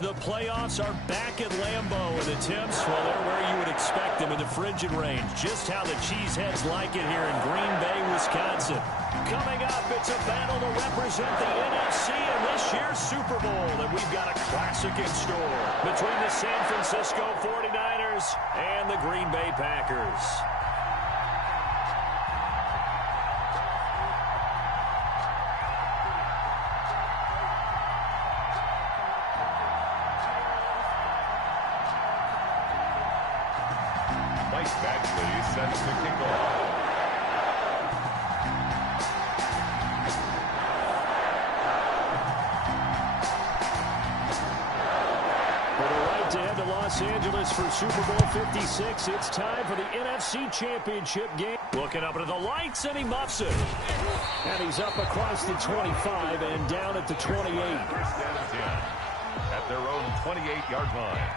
The playoffs are back at Lambeau, and the Temps, well, they're where you would expect them in the frigid range. Just how the Cheeseheads like it here in Green Bay, Wisconsin. Coming up, it's a battle to represent the NFC in this year's Super Bowl, and we've got a classic in store between the San Francisco 49ers and the Green Bay Packers. Sets the kickoff. For the right to head to Los Angeles for Super Bowl 56, it's time for the NFC Championship game. Looking up into the lights, and he muffs it. And he's up across the 25 and down at the 28. First down and 10 at their own 28-yard line.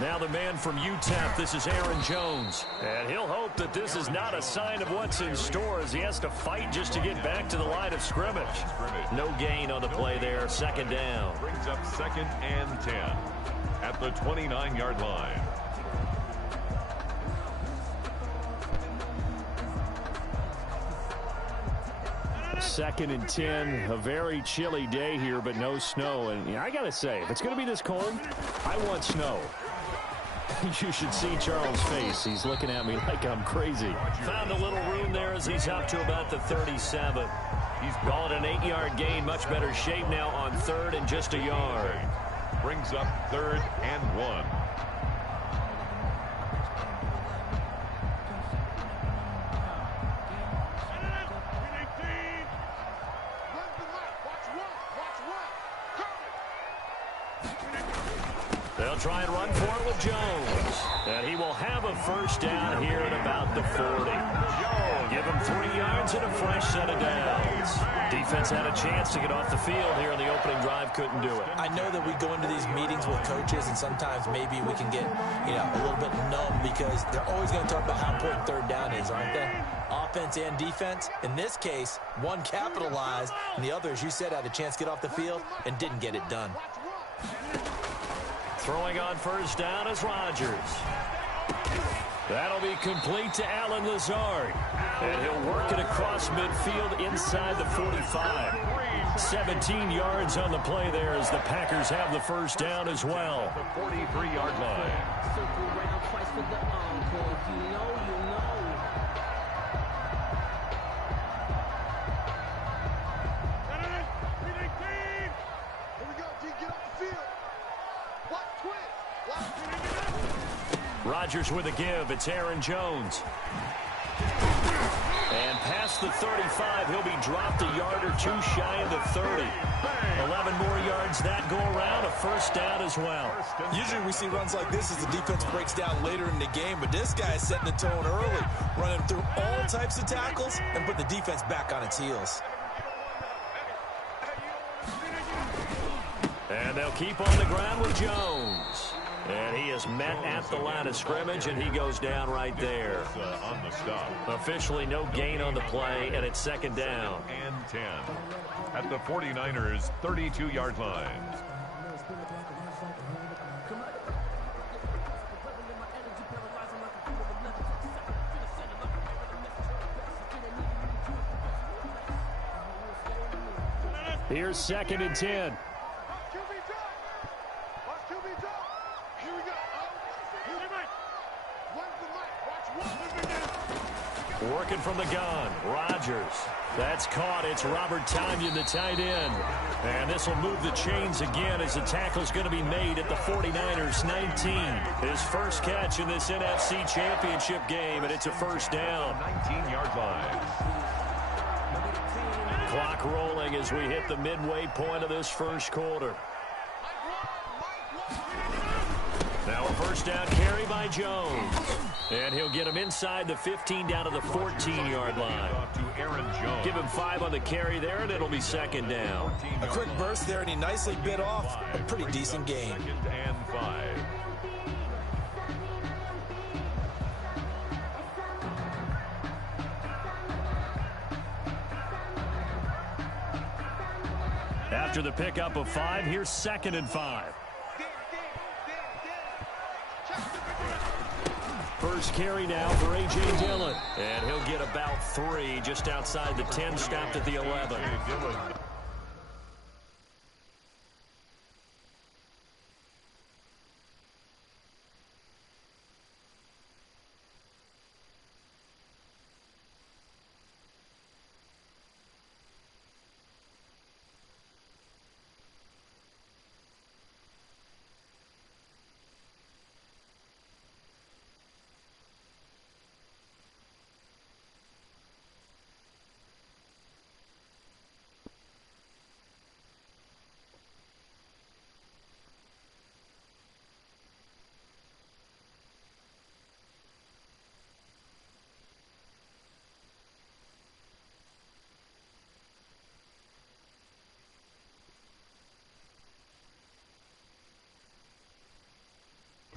Now the man from UTEP, this is Aaron Jones. And he'll hope that this is not a sign of what's in store as he has to fight just to get back to the line of scrimmage. No gain on the play there, second down. Brings up 2nd and 10 at the 29-yard line. Second and 10, a very chilly day here, but no snow. And I got to say, if it's going to be this cold, I want snow. You should see Charles' face. He's looking at me like I'm crazy. Found a little room there as he's up to about the 37. He's called an 8-yard gain. Much better shape now on 3rd and just a yard. Brings up 3rd and 1. They'll try and run for it with Jones. And he will have a first down here at about the 40. Give him 3 yards and a fresh set of downs. Defense had a chance to get off the field here in the opening drive, couldn't do it. I know that we go into these meetings with coaches, and sometimes maybe we can get, a little bit numb because they're always going to talk about how important 3rd down is, aren't they? Offense and defense. In this case, one capitalized, and the other, as you said, had a chance to get off the field and didn't get it done. Throwing on first down is Rodgers. That'll be complete to Allen Lazard. And he'll work it across midfield inside the 45. 17 yards on the play there as the Packers have the first down as well. The 43-yard line. Rodgers with a give. It's Aaron Jones. And past the 35, he'll be dropped a yard or two shy of the 30. 11 more yards that go around, a first down as well. Usually we see runs like this as the defense breaks down later in the game, but this guy is setting the tone early, running through all types of tackles and put the defense back on its heels. And they'll keep on the ground with Jones. And he is met at the line of scrimmage, and he goes down right there. On the stop. Officially no gain on the play, and it's second down. And 10 at the 49ers' 32-yard line. Here's 2nd and 10. Working from the gun, Rodgers. That's caught. It's Robert Tonyan, the tight end. And this will move the chains again as the tackle's going to be made at the 49ers' 19. His first catch in this NFC Championship game, and it's a first down. 19-yard line. Clock rolling as we hit the midway point of this first quarter. Now a first down carry by Jones. And he'll get him inside the 15 down to the 14-yard line. Give him 5 on the carry there, and it'll be second down. A quick burst there, and he nicely bit off a pretty decent gain. Second and 5. After the pickup of 5, here's second and 5. First carry now for A.J. Dillon. And he'll get about 3 just outside the 10, stopped at the 11.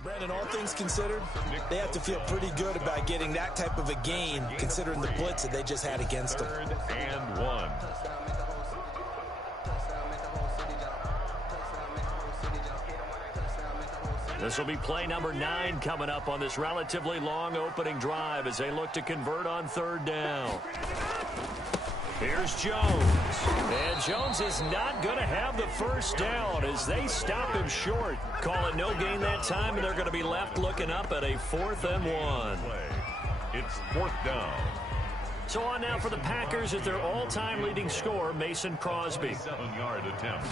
Brandon, all things considered, they have to feel pretty good about getting that type of a gain, considering the blitz that they just had against them. 3rd and 1. This will be play number 9 coming up on this relatively long opening drive as they look to convert on 3rd down. Here's Jones. And Jones is not going to have the first down as they stop him short. Call it no gain that time, and they're going to be left looking up at a 4th and 1. It's 4th down. So on now for the Packers at their all-time leading scorer, Mason Crosby. 7-yard attempt.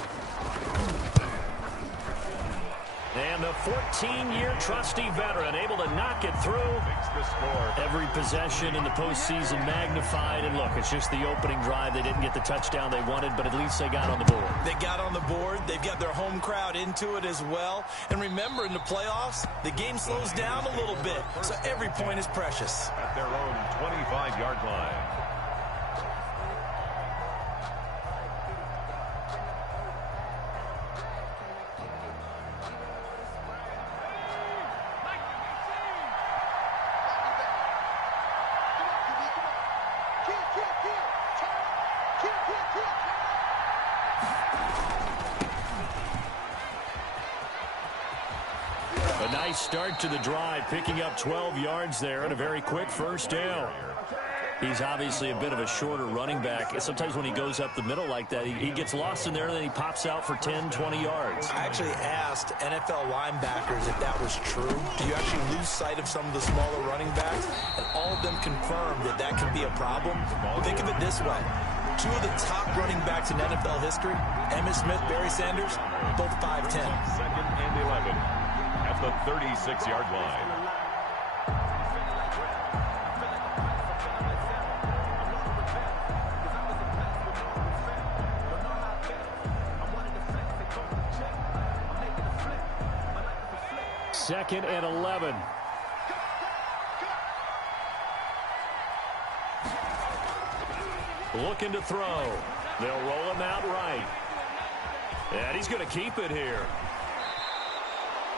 And the 14-year trusty veteran able to knock it through. The score. Every possession in the postseason magnified. And look, it's just the opening drive. They didn't get the touchdown they wanted, but at least they got on the board. They got on the board. They've got their home crowd into it as well. And remember, in the playoffs, the game slows down a little bit, so every point is precious. At their own 25-yard line. A nice start to the drive, picking up 12 yards there and a very quick first down. He's obviously a bit of a shorter running back. Sometimes when he goes up the middle like that, he gets lost in there, and then he pops out for 10, 20 yards. I actually asked NFL linebackers if that was true. Do you actually lose sight of some of the smaller running backs? And all of them confirmed that that can be a problem. Think of it this way. 2 of the top running backs in NFL history, Emmitt Smith, Barry Sanders, both 5'10". 2nd and 11 at the 36-yard line. Second and 11. Looking to throw. They'll roll him out right. And he's going to keep it here.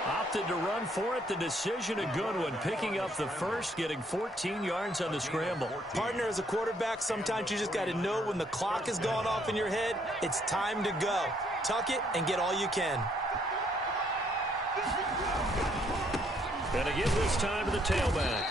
Opted to run for it. The decision a good one. Picking up the first, getting 14 yards on the scramble. Partner, as a quarterback, sometimes you just got to know when the clock has gone off in your head, it's time to go. Tuck it and get all you can. And again this time to the tailback.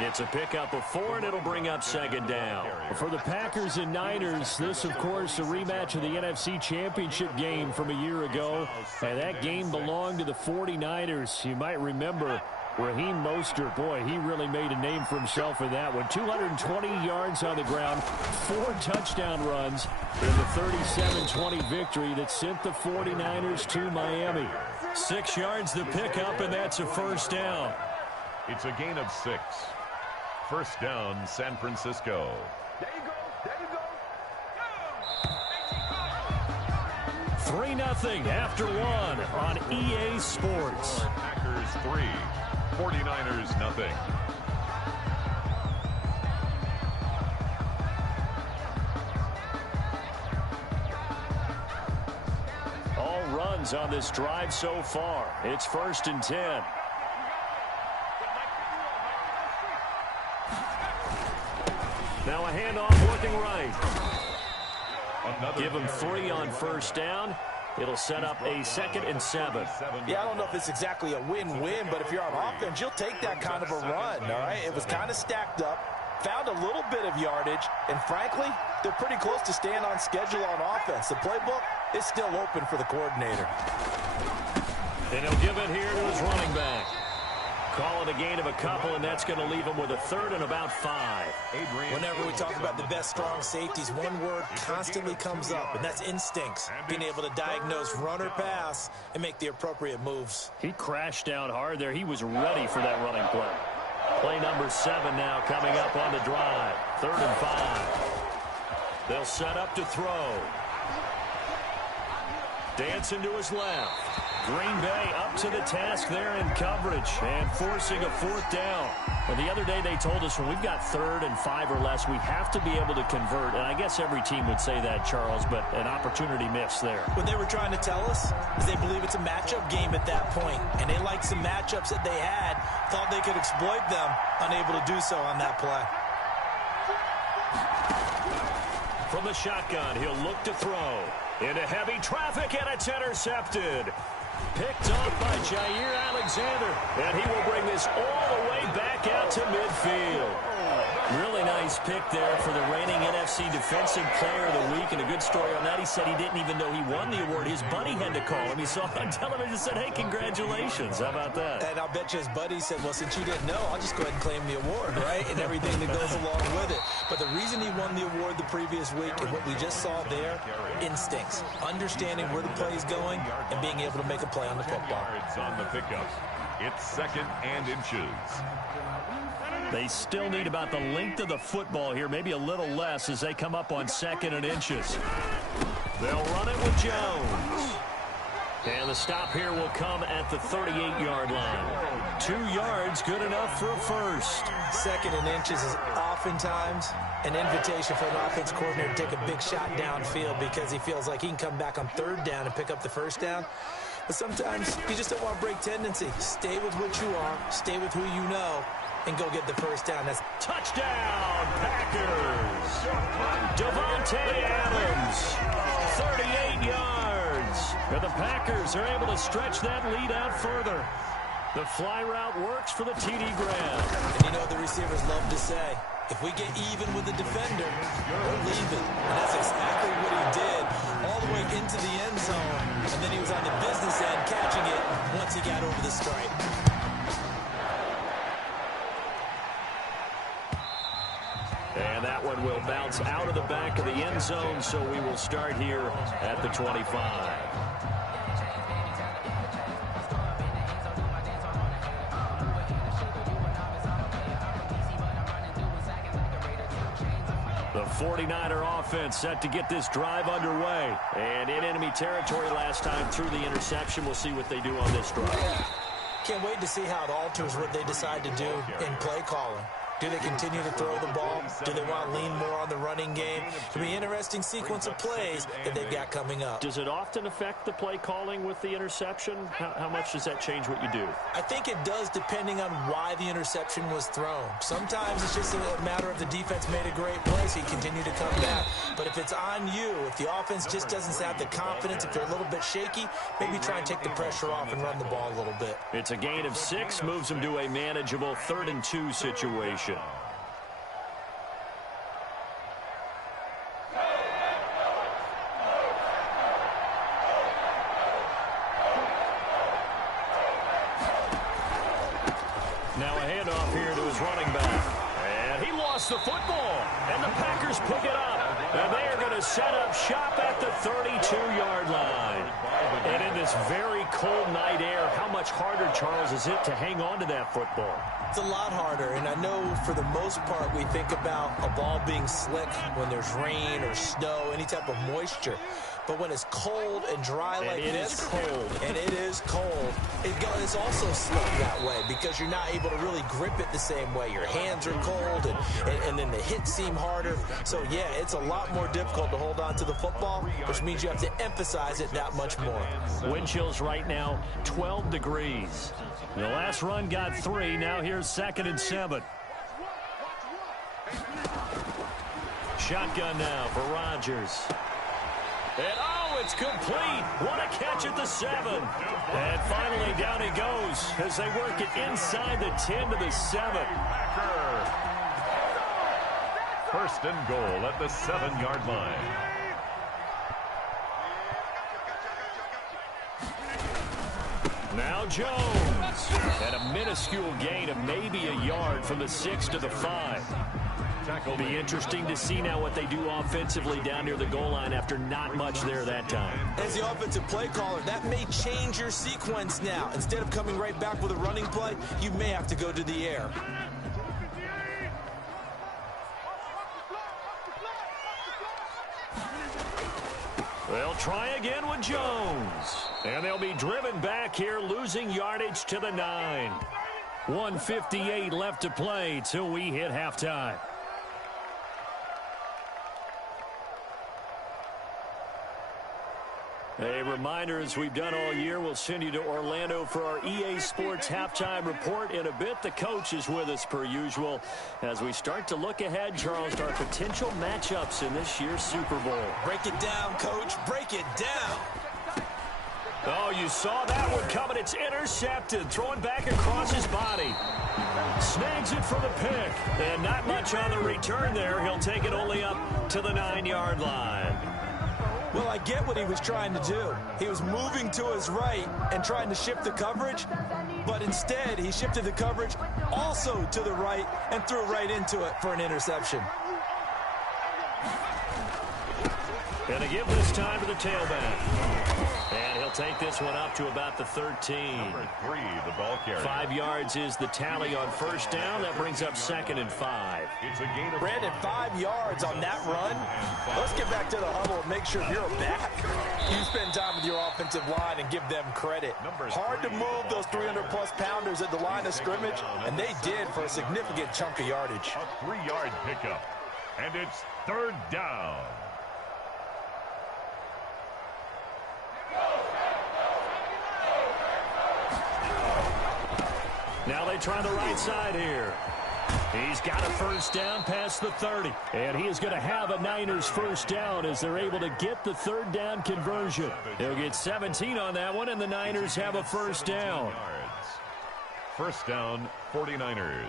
It's a pickup of 4, and it'll bring up second down. For the Packers and Niners, this, of course, a rematch of the NFC Championship game from a year ago. And that game belonged to the 49ers. You might remember Raheem Mostert. Boy, he really made a name for himself in that one. 220 yards on the ground, 4 touchdown runs in the 37-20 victory that sent the 49ers to Miami. 6 yards the pickup, and that's a first down. It's a gain of 6. First down, San Francisco. 3-0 after one on EA Sports. Packers 3, 49ers nothing. All runs on this drive so far. It's 1st and 10. Now a handoff working right. Give him 3 on 1st down. It'll set up a 2nd and 7. Yeah, I don't know if it's exactly a win-win, but if you're on offense, you'll take that kind of a run, all right? It was kind of stacked up, found a little bit of yardage, and frankly, they're pretty close to staying on schedule on offense. The playbook is still open for the coordinator. And he'll give it here to his running back. Call it a gain of a couple, and that's going to leave him with a 3rd and about 5. Whenever we talk about the best strong safeties, one word constantly comes up, and that's instincts. Being able to diagnose run or pass and make the appropriate moves. He crashed down hard there. He was ready for that running play. Play number 7 now coming up on the drive. 3rd and 5. They'll set up to throw. Dancing to his left. Green Bay up to the task there in coverage and forcing a 4th down. Well, the other day they told us when we've got 3rd and 5 or less, we have to be able to convert. And I guess every team would say that, Charles, but an opportunity missed there. What they were trying to tell us is they believe it's a matchup game at that point, and they liked some matchups that they had, thought they could exploit them, unable to do so on that play. From the shotgun, he'll look to throw. Into heavy traffic, and it's intercepted. Picked off by Jair Alexander, and he will bring this all the way back out to midfield. Really nice pick there for the reigning NFC Defensive Player of the Week, and a good story on that. He said he didn't even know he won the award. His buddy had to call him. He saw it on television and said, hey, congratulations. How about that? And I'll bet you his buddy said, well, since you didn't know, I'll just go ahead and claim the award, right? And everything that goes along with it. But the reason he won the award the previous week and what we just saw there, instincts, understanding where the play is going and being able to make a play on the football. On the pickup. It's 2nd and inches. They still need about the length of the football here, maybe a little less as they come up on 2nd and inches. They'll run it with Jones. And the stop here will come at the 38-yard line. 2 yards, good enough for a 1st. 2nd and inches is oftentimes an invitation for an offense coordinator to take a big shot downfield because he feels like he can come back on 3rd down and pick up the 1st down. But sometimes you just don't want to break tendency. Stay with what you are, stay with who you know, and go get the 1st down. That's touchdown, Packers. Devontae Adams, 38 yards. And the Packers are able to stretch that lead out further. The fly route works for the TD grab. And you know what the receivers love to say? If we get even with the defender, we're leaving. And that's exactly what he did, all the way into the end zone. And then he was on the business end catching it once he got over the stripe. And that one will bounce out of the back of the end zone, so we will start here at the 25. The 49er offense set to get this drive underway. And in enemy territory last time through the interception. We'll see what they do on this drive. Can't wait to see how it alters what they decide to do in play calling. Do they continue to throw the ball? Do they want to lean more on the running game? It'll be an interesting sequence of plays that they've got coming up. Does it often affect the play calling with the interception? How much does that change what you do? I think it does depending on why the interception was thrown. Sometimes it's just a matter of the defense made a great play, so you continue to come back. But if it's on you, if the offense just doesn't have the confidence, if they're a little bit shaky, maybe try and take the pressure off and run the ball a little bit. It's a gain of 6, moves them to a manageable 3rd and 2 situation. Now a handoff here to his running back. And he lost the football. And the Packers pick it up. And they are going to set up shop at the 32-yard line. And in this very cold night air, how much harder, Charles, is it to hang on to that football? It's a lot harder, and I know for the most part we think about a ball being slick when there's rain or snow, any type of moisture. But when it's cold and dry like this, and it is cold, it's also slick that way because you're not able to really grip it the same way. Your hands are cold, and then the hits seem harder. So, yeah, it's a lot more difficult to hold on to the football, which means you have to emphasize it that much more. Wind chills right now, 12 degrees. The last run got 3. Now here's 2nd and 7. Shotgun now for Rodgers. And, oh, it's complete. What a catch at the 7. And finally down he goes as they work it inside the 10 to the 7. First and goal at the 7-yard line. Now Jones. And a minuscule gain of maybe a yard from the 6 to the 5. It'll be interesting to see now what they do offensively down near the goal line after not much there that time. As the offensive play caller, that may change your sequence now. Instead of coming right back with a running play, you may have to go to the air. They'll try again with Jones. And they'll be driven back here, losing yardage to the 9. 1:58 left to play till we hit halftime. A reminder, as we've done all year, we'll send you to Orlando for our EA Sports halftime report in a bit. The coach is with us per usual as we start to look ahead, Charles, to our potential matchups in this year's Super Bowl. Break it down, Coach. Break it down. Oh, you saw that one coming. It's intercepted. Throwing back across his body. Snags it for the pick. And not much on the return there. He'll take it only up to the 9-yard line. Well, I get what he was trying to do. He was moving to his right and trying to shift the coverage, but instead he shifted the coverage also to the right and threw right into it for an interception. And a give this time to the tailback. And he'll take this one up to about the 13. Number 3, the ball carrier. 5 yards is the tally on first down. That brings up 2nd and 5. It's a gain of Brandon, 5 yards on that run. Let's get back to the huddle and make sure you're back. You spend time with your offensive line and give them credit. Hard to move those 300-plus pounders at the line of scrimmage, and they did for a significant chunk of yardage. A 3-yard pickup. And it's 3rd down. Now they try the right side here. He's got a first down past the 30. And he is going to have a Niners first down as they're able to get the 3rd down conversion. They'll get 17 on that one, and the Niners have a first down. First down, 49ers.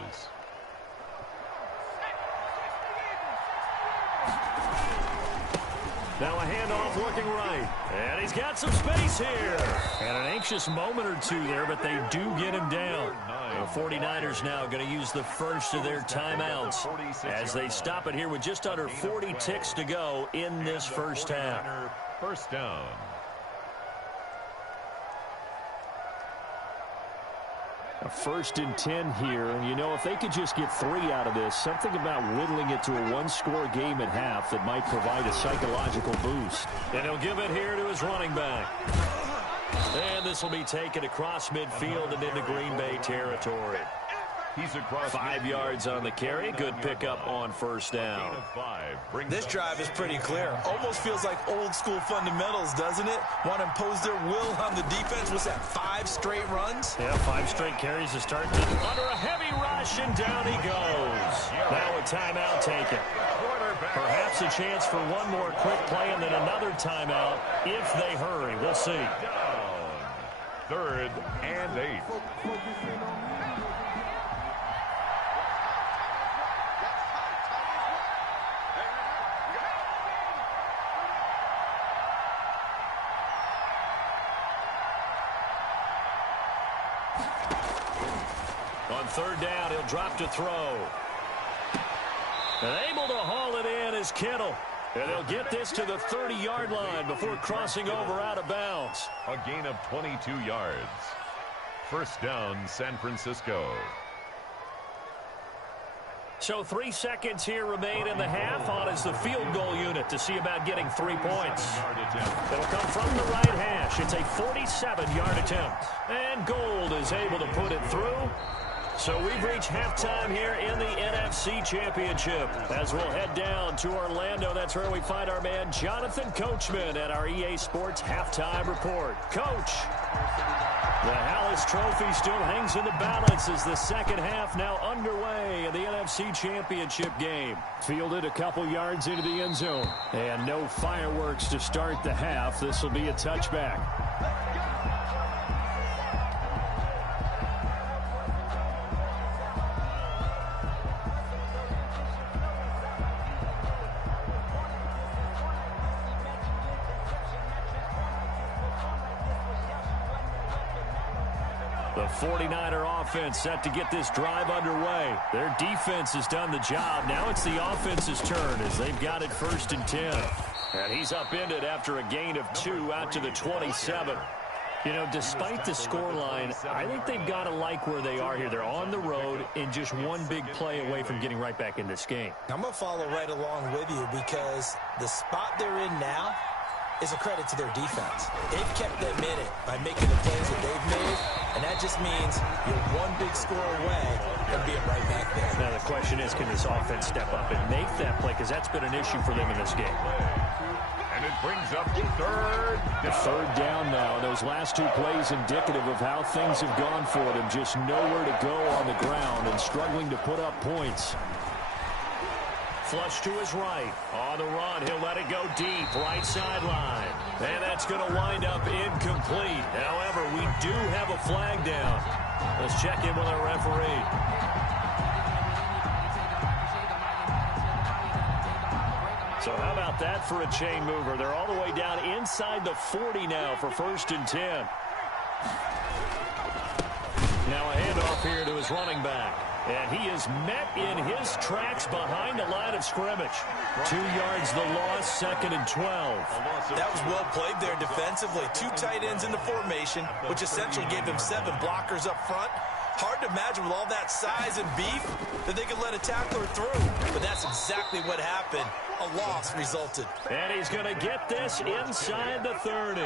Now a handoff looking right. And he's got some space here. And an anxious moment or two there, but they do get him down. The 49ers now going to use the first of their timeouts as they stop it here with just under 40 ticks to go in this first half. First down. A 1st and 10 here, and you know, if they could just get 3 out of this, something about whittling it to a 1-score game at half that might provide a psychological boost. And he'll give it here to his running back. And this will be taken across midfield and into Green Bay territory. He's across 5 yards on the carry. Good pickup on first down. This drive is pretty clear. Almost feels like old school fundamentals, doesn't it? Want to impose their will on the defense. Was that 5 straight runs? Yeah, 5 straight carries to start. Under a heavy rush, and down he goes. Now a timeout taken. Perhaps a chance for one more quick play and then another timeout if they hurry. We'll see. Down. 3rd and 8. On 3rd down, he'll drop to throw. And able to haul it in is Kittle. And they'll get this to the 30-yard line before crossing over out of bounds. A gain of 22 yards. First down, San Francisco. So 3 seconds here remain in the half. On is the field goal unit to see about getting 3 points. It'll come from the right hash. It's a 47-yard attempt. And Gold is able to put it through. So we've reached halftime here in the NFC Championship. As we'll head down to Orlando, that's where we find our man Jonathan Coachman at our EA Sports Halftime Report. Coach, the Hallis Trophy still hangs in the balance as the second half now underway in the NFC Championship game. Fielded a couple yards into the end zone. And no fireworks to start the half. This will be a touchback. The 49er offense set to get this drive underway. Their defense has done the job. Now it's the offense's turn as they've got it 1st and 10. And he's upended after a gain of 2 out to the 27. You know, despite the scoreline, I think they've got to like where they are here. They're on the road and just one big play away from getting right back in this game. I'm going to follow right along with you because the spot they're in now is a credit to their defense. They've kept them in it by making the plays that they've made, and that just means you're one big score away from being right back there. Now the question is, can this offense step up and make that play? Because that's been an issue for them in this game. And it brings up third down. The third down now. Those last 2 plays indicative of how things have gone for them. Just nowhere to go on the ground and struggling to put up points. Flush to his right. On the run, he'll let it go deep. Right sideline. And that's going to wind up incomplete. However, we do have a flag down. Let's check in with our referee. So how about that for a chain mover? They're all the way down inside the 40 now for 1st and 10. Now a handoff here to his running back. And he is met in his tracks behind the line of scrimmage. 2 yards the loss, 2nd and 12. That was well played there defensively. 2 tight ends in the formation, which essentially gave them 7 blockers up front. Hard to imagine with all that size and beef that they could let a tackler through. But that's exactly what happened. A loss resulted. And he's going to get this inside the 30.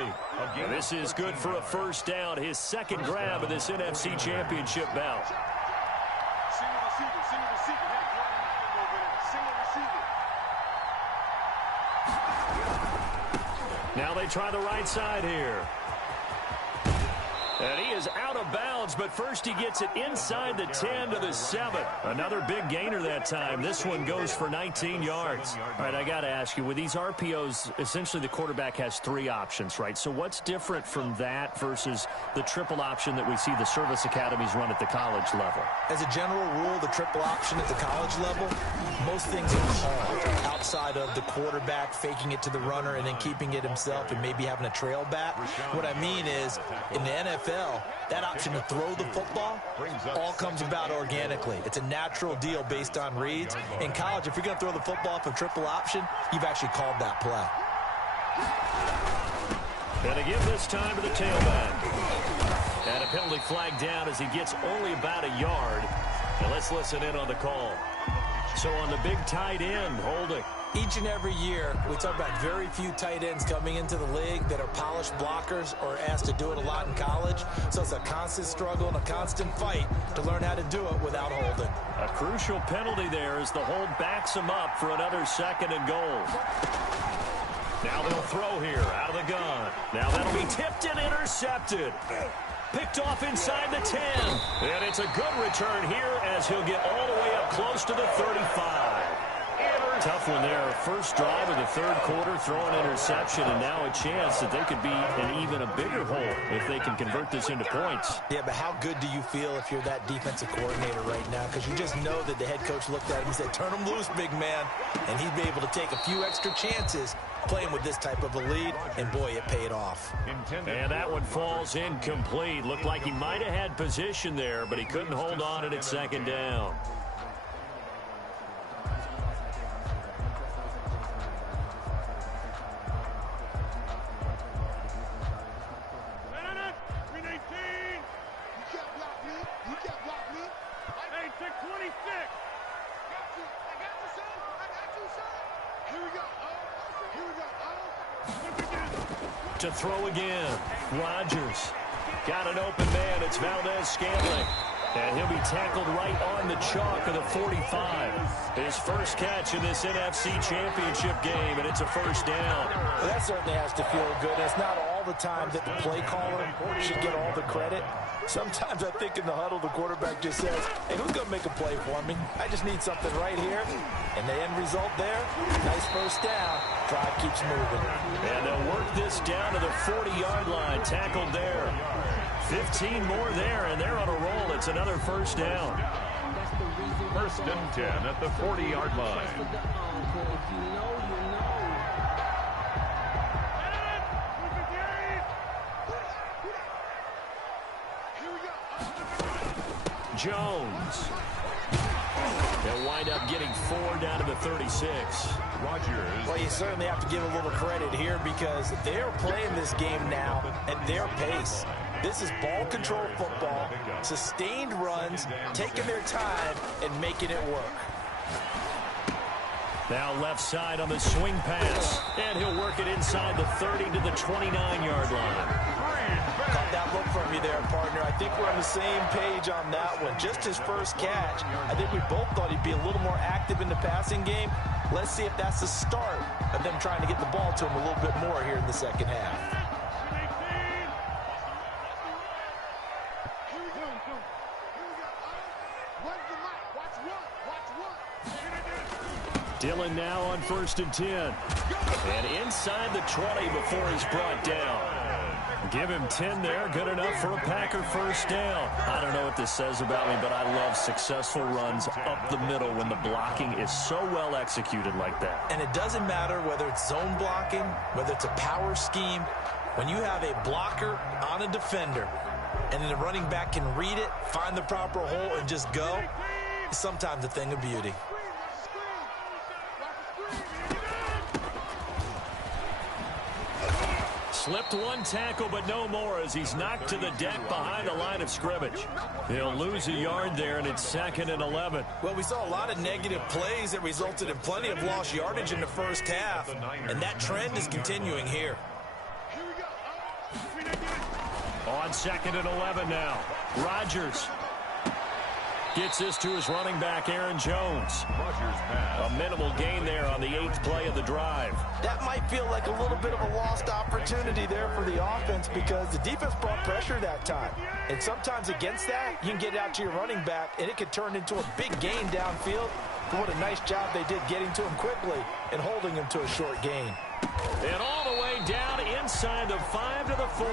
And this is good for a first down. His second grab of this NFC Championship bout. Now they try the right side here. And he is out of bounds, but first he gets it inside the 10 to the 7. Another big gainer that time. This one goes for 19 yards. All right, I got to ask you, with these RPOs, essentially the quarterback has 3 options, right? So what's different from that versus the triple option that we see the service academies run at the college level? As a general rule, the triple option at the college level, most things are called outside of the quarterback faking it to the runner and then keeping it himself and maybe having a trail back. What I mean is, in the NFL, that option to throw the football all comes about organically. It's a natural deal based on reads. In college, if you're going to throw the football off a triple option, you've actually called that play. And to give this time to the tailback. And a penalty flag down as he gets only about a yard. And let's listen in on the call. So on the big tight end, holding. Each and every year, we talk about very few tight ends coming into the league that are polished blockers or asked to do it a lot in college. So it's a constant struggle and a constant fight to learn how to do it without holding. A crucial penalty there as the hold backs him up for another 2nd and goal. Now they'll throw here out of the gun. Now that'll be tipped and intercepted. Picked off inside the 10. And it's a good return here as he'll get all the way up close to the 35. Tough one there. First drive of the 3rd quarter, throw an interception, and now a chance that they could be in even a bigger hole if they can convert this into points. Yeah, but how good do you feel if you're that defensive coordinator right now? Because you just know that the head coach looked at him and said, turn him loose, big man. And he'd be able to take a few extra chances playing with this type of a lead, and boy, it paid off. And that one falls incomplete. Looked like he might have had position there, but he couldn't hold on it at 2nd down. to throw again. Rodgers got an open man. It's Valdez-Scantling. And he'll be tackled right on the chalk of the 45. His first catch in this NFC Championship game, and it's a first down. Well, that certainly has to feel good. It's not all the time that the play caller should get all the credit. Sometimes I think in the huddle, the quarterback just says, hey, who's going to make a play for me? I just need something right here. And the end result there, nice first down. Drive keeps moving. And they'll work this down to the 40-yard line. Tackled there. 15 more there, and they're on a roll. It's another first down. First and 10 at the 40-yard line. Jones. They'll wind up getting 4 down to the 36. Rodgers. Well, you certainly have to give a little credit here because they're playing this game now at their pace. This is ball control football, sustained runs, taking their time and making it work. Now left side on the swing pass. And he'll work it inside the 30 to the 29-yard line. Caught that look from you there, partner. I think we're on the same page on that one. Just his first catch. I think we both thought he'd be a little more active in the passing game. Let's see if that's the start of them trying to get the ball to him a little bit more here in the second half. Dillon now on 1st and 10. And inside the 20 before he's brought down. Give him 10 there. Good enough for a Packer first down. I don't know what this says about me, but I love successful runs up the middle when the blocking is so well executed like that. And it doesn't matter whether it's zone blocking, whether it's a power scheme. When you have a blocker on a defender and then the running back can read it, find the proper hole, and just go, it's sometimes a thing of beauty. Slipped one tackle, but no more as he's knocked to the deck behind the line of scrimmage. He'll lose a yard there, and it's 2nd and 11. Well, we saw a lot of negative plays that resulted in plenty of lost yardage in the first half, and that trend is continuing here. On 2nd and 11 now. Rodgers gets this to his running back, Aaron Jones. A minimal gain there on the 8th play of the drive. That might feel like a little bit of a lost opportunity there for the offense because the defense brought pressure that time. And sometimes against that, you can get out to your running back, and it could turn into a big gain downfield. But what a nice job they did getting to him quickly and holding him to a short gain. And all the way down inside the 5 to the 4.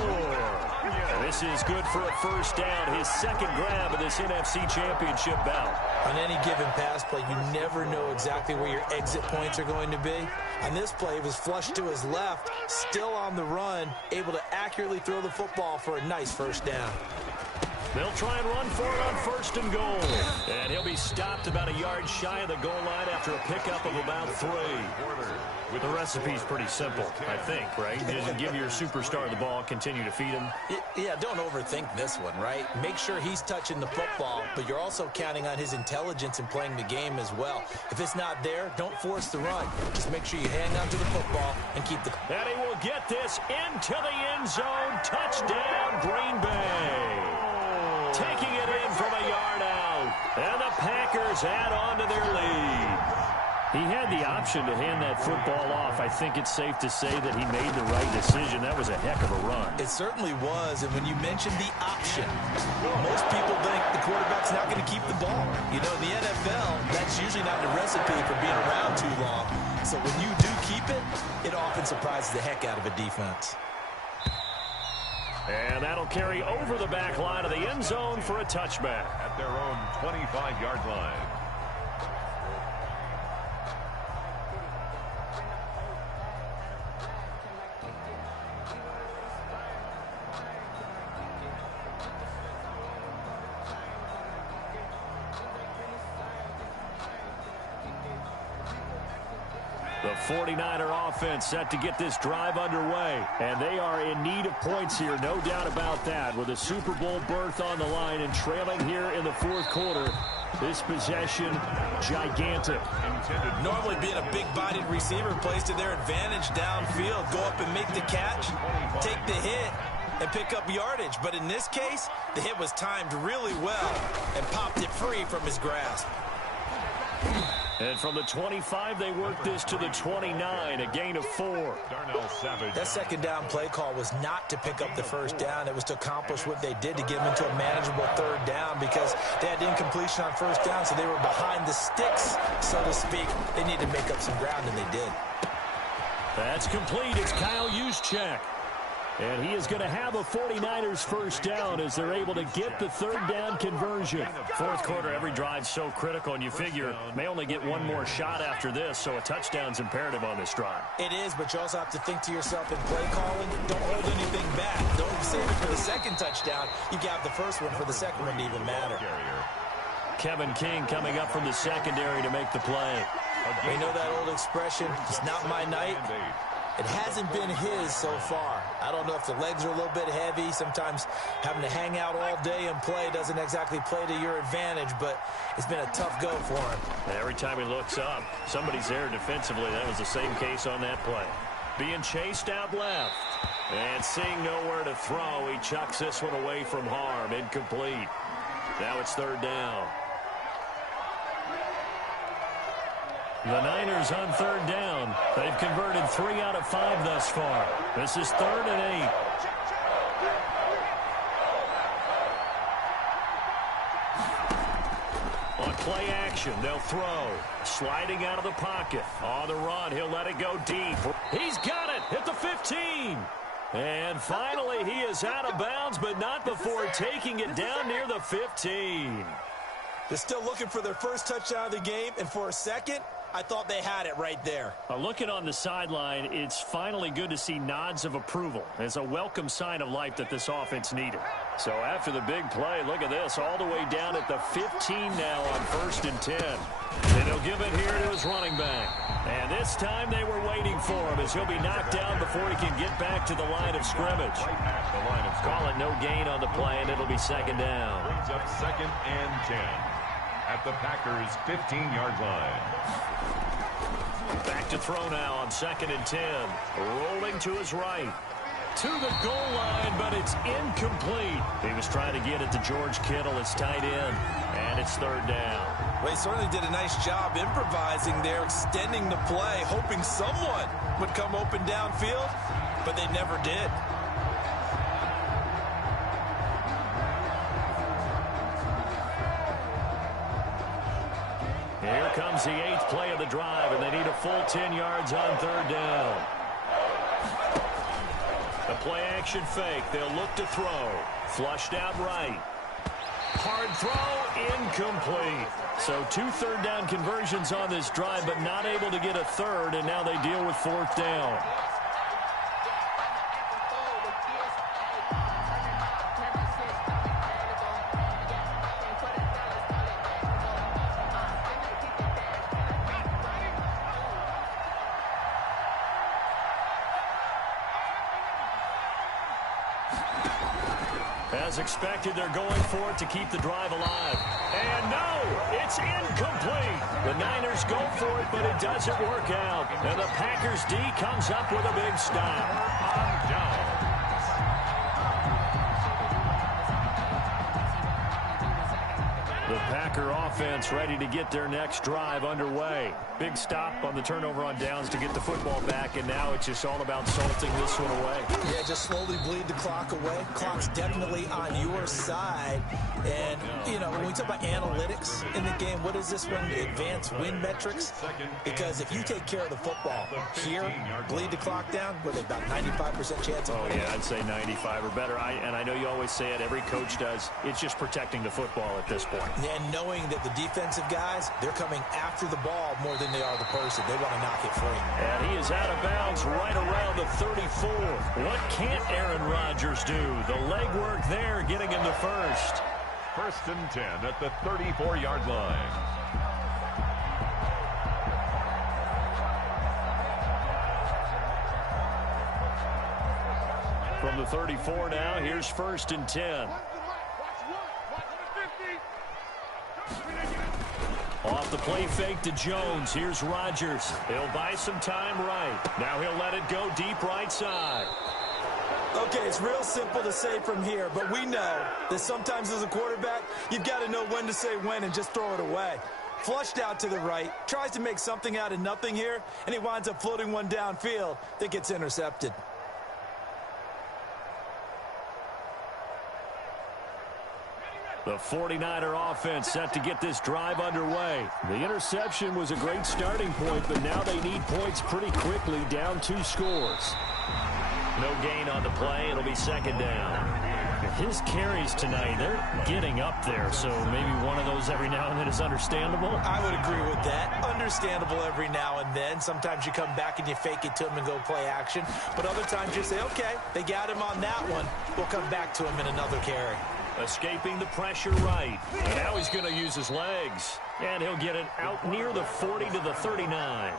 And this is good for a first down, his second grab of this NFC Championship bout. On any given pass play, you never know exactly where your exit points are going to be. On this play, it was flushed to his left, still on the run, able to accurately throw the football for a nice first down. They'll try and run for it on 1st and goal. And he'll be stopped about a yard shy of the goal line after a pickup of about 3. The recipe's pretty simple, I think, right? Just give your superstar the ball, continue to feed him. Yeah, don't overthink this one, right? Make sure he's touching the football, but you're also counting on his intelligence in playing the game as well. If it's not there, don't force the run. Just make sure you hang on to the football and keep the... And he will get this into the end zone. Touchdown, Green Bay. Taking it in from a yard out. And the Packers add on to their lead. He had the option to hand that football off. I think it's safe to say that he made the right decision. That was a heck of a run. It certainly was, and when you mentioned the option, most people think the quarterback's not going to keep the ball. You know, in the NFL, that's usually not the recipe for being around too long. So when you do keep it, it often surprises the heck out of a defense. And that'll carry over the back line of the end zone for a touchback. At their own 25-yard line. The 49er offense set to get this drive underway. And they are in need of points here, no doubt about that. With a Super Bowl berth on the line and trailing here in the fourth quarter. This possession, gigantic. Normally being a big-bodied receiver plays to their advantage downfield. Go up and make the catch, take the hit, and pick up yardage. But in this case, the hit was timed really well and popped it free from his grasp. And from the 25, they worked this to the 29, a gain of 4. That second down play call was not to pick up the first down. It was to accomplish what they did to get them into a manageable third down because they had incompletion on first down, so they were behind the sticks, so to speak. They needed to make up some ground, and they did. That's complete. It's Kyle Juszczyk. And he is going to have a 49ers first down as they're able to get the third down conversion. Fourth quarter, every drive so critical, and you figure may only get one more shot after this, so a touchdown's imperative on this drive. It is, but you also have to think to yourself in play calling, don't hold anything back. Don't save it for the second touchdown. You got the first one for the second one to even matter. Kevin King coming up from the secondary to make the play. We know that old expression, it's not my night. It hasn't been his so far. I don't know if the legs are a little bit heavy. Sometimes having to hang out all day and play doesn't exactly play to your advantage, but it's been a tough go for him. Every time he looks up, somebody's there defensively. That was the same case on that play. Being chased out left. And seeing nowhere to throw, he chucks this one away from harm. Incomplete. Now it's third down. The Niners on third down. They've converted 3 out of 5 thus far. This is 3rd and 8. On play action, they'll throw. Sliding out of the pocket. On the run, he'll let it go deep. He's got it at the 15. And finally, he is out of bounds, but not before taking it down near the 15. They're still looking for their first touchdown of the game, and for a second, I thought they had it right there. Looking on the sideline, it's finally good to see nods of approval. It's a welcome sign of life that this offense needed. So after the big play, look at this, all the way down at the 15 now on 1st and 10. And he'll give it here to his running back. And this time they were waiting for him as he'll be knocked down before he can get back to the line of scrimmage. Call it no gain on the play, and it'll be second down. Brings up 2nd and 10 at the Packers' 15-yard line. Back to throw now on 2nd and 10. Rolling to his right. To the goal line, but it's incomplete. He was trying to get it to George Kittle, his tight end, and it's third down. Well, he certainly did a nice job improvising there, extending the play, hoping someone would come open downfield, but they never did. Here comes the 8th play of the drive, and they need a full 10 yards on third down. The play action fake. They'll look to throw. Flushed out right. Hard throw, incomplete. So 2 third down conversions on this drive, but not able to get a third, and now they deal with 4th down. As expected, they're going for it to keep the drive alive. And no, it's incomplete. The Niners go for it, but it doesn't work out. And the Packers D comes up with a big stop. Down. The Packer offense ready to get their next drive underway. Big stop on the turnover on downs to get the football back, and now it's just all about salting this one away. Yeah, just slowly bleed the clock away. Clock's definitely on your side. And, you know, when we talk about analytics in the game, what is this one? Advanced win metrics? Because if you take care of the football here, bleed the clock down, with about 95% chance of winning. Oh, yeah, I'd say 95 or better. And I know you always say it, every coach does. It's just protecting the football at this point. And knowing that the defensive guys, they're coming after the ball more than they are the person. They want to knock it free. And he is out of bounds right around the 34. What can't Aaron Rodgers do? The legwork there getting him to first. 1st and 10 at the 34-yard line. from the 34 now. Here's 1st and 10. Off the play fake to Jones. Here's Rodgers. He'll buy some time right. Now he'll let it go deep right side. Okay, it's real simple to say from here, but we know that sometimes as a quarterback, you've got to know when to say when and just throw it away. Flushed out to the right, tries to make something out of nothing here, and he winds up floating one downfield that gets intercepted. The 49er offense set to get this drive underway. The interception was a great starting point, but now they need points pretty quickly, down 2 scores. No gain on the play. It'll be 2nd down. His carries tonight, they're getting up there, so maybe one of those every now and then is understandable. I would agree with that. Understandable every now and then. Sometimes you come back and you fake it to him and go play action. But other times you say, okay, they got him on that one. We'll come back to him in another carry. Escaping the pressure right. And now he's going to use his legs. And he'll get it out near the 40 to the 39.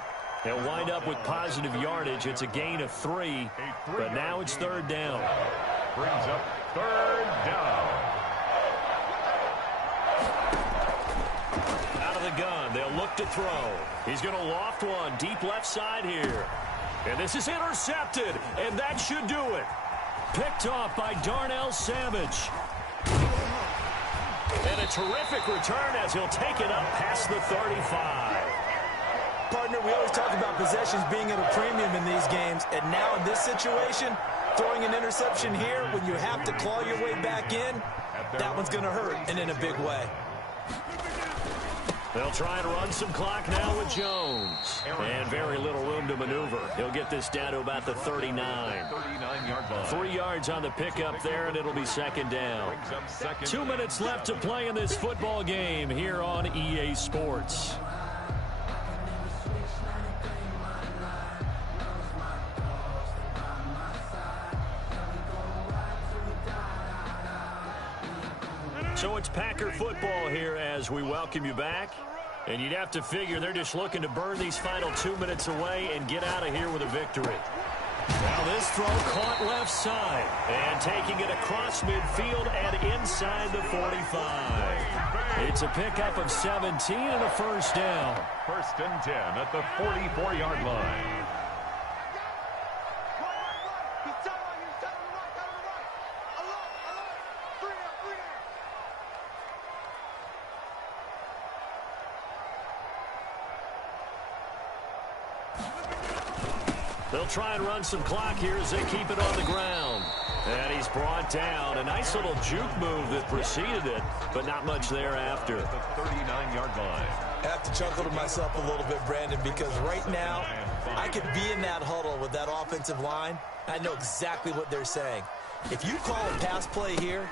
They'll wind up with positive yardage. It's a gain of 3, but now it's 3rd down. Brings up 3rd down. Out of the gun, they'll look to throw. He's going to loft one deep left side here. And this is intercepted, and that should do it. Picked off by Darnell Savage. And a terrific return as he'll take it up past the 35. Partner, we always talk about possessions being at a premium in these games, and now in this situation, throwing an interception here when you have to claw your way back in, that one's going to hurt, and in a big way. They'll try to run some clock now with Jones. And very little room to maneuver. He'll get this down to about the 39. 39-yard line. 3 yards on the pickup there, and it'll be 2nd down. 2 minutes left to play in this football game here on EA Sports. So it's Packer football here as we welcome you back. And you'd have to figure they're just looking to burn these final 2 minutes away and get out of here with a victory. Now this throw caught left side. And taking it across midfield and inside the 45. It's a pickup of 17 and a 1st down. 1st and 10 at the 44-yard line. They'll try and run some clock here as they keep it on the ground. And he's brought down. A nice little juke move that preceded it, but not much thereafter. The 39-yard line. I have to chuckle to myself a little bit, Brandon, because right now I could be in that huddle with that offensive line. I know exactly what they're saying. If you call a pass play here,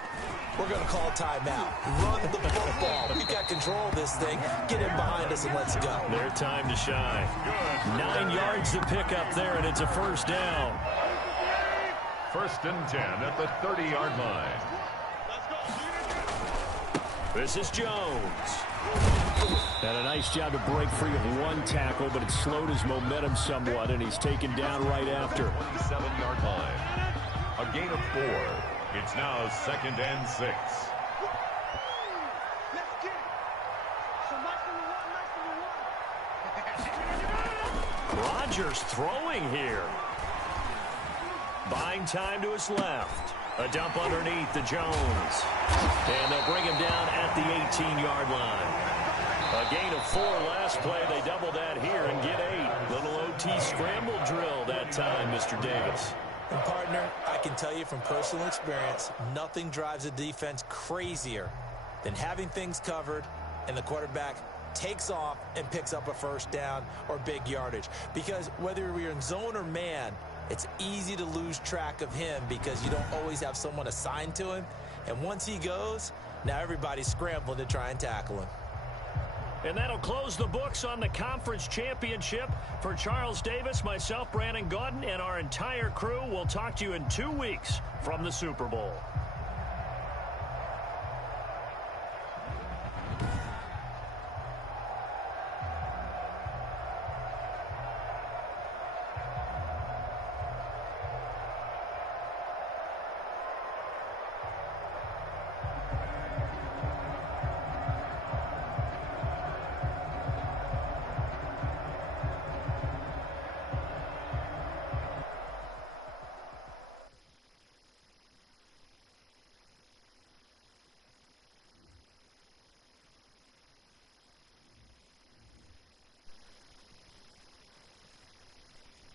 we're going to call a timeout. Run the football. We've got control of this thing. Get in behind us and let's go. Their time to shine. 9 yards to pick up there, and it's a 1st down. 1st and 10 at the 30-yard line. This is Jones. And a nice job to break free of one tackle, but it slowed his momentum somewhat, and he's taken down right after. 27-yard line. A gain of 4. It's now 2nd and 6. Rodgers throwing here. Buying time to his left. A dump underneath to Jones. And they'll bring him down at the 18-yard line. A gain of 4 last play. They double that here and get 8. Little OT scramble drill that time, Mr. Davis. And partner, I can tell you from personal experience, nothing drives a defense crazier than having things covered and the quarterback takes off and picks up a 1st down or big yardage. Because whether you're in zone or man, it's easy to lose track of him because you don't always have someone assigned to him. And once he goes, now everybody's scrambling to try and tackle him. And that'll close the books on the conference championship. For Charles Davis, myself, Brandon Gaudin, and our entire crew, we'll talk to you in 2 weeks from the Super Bowl.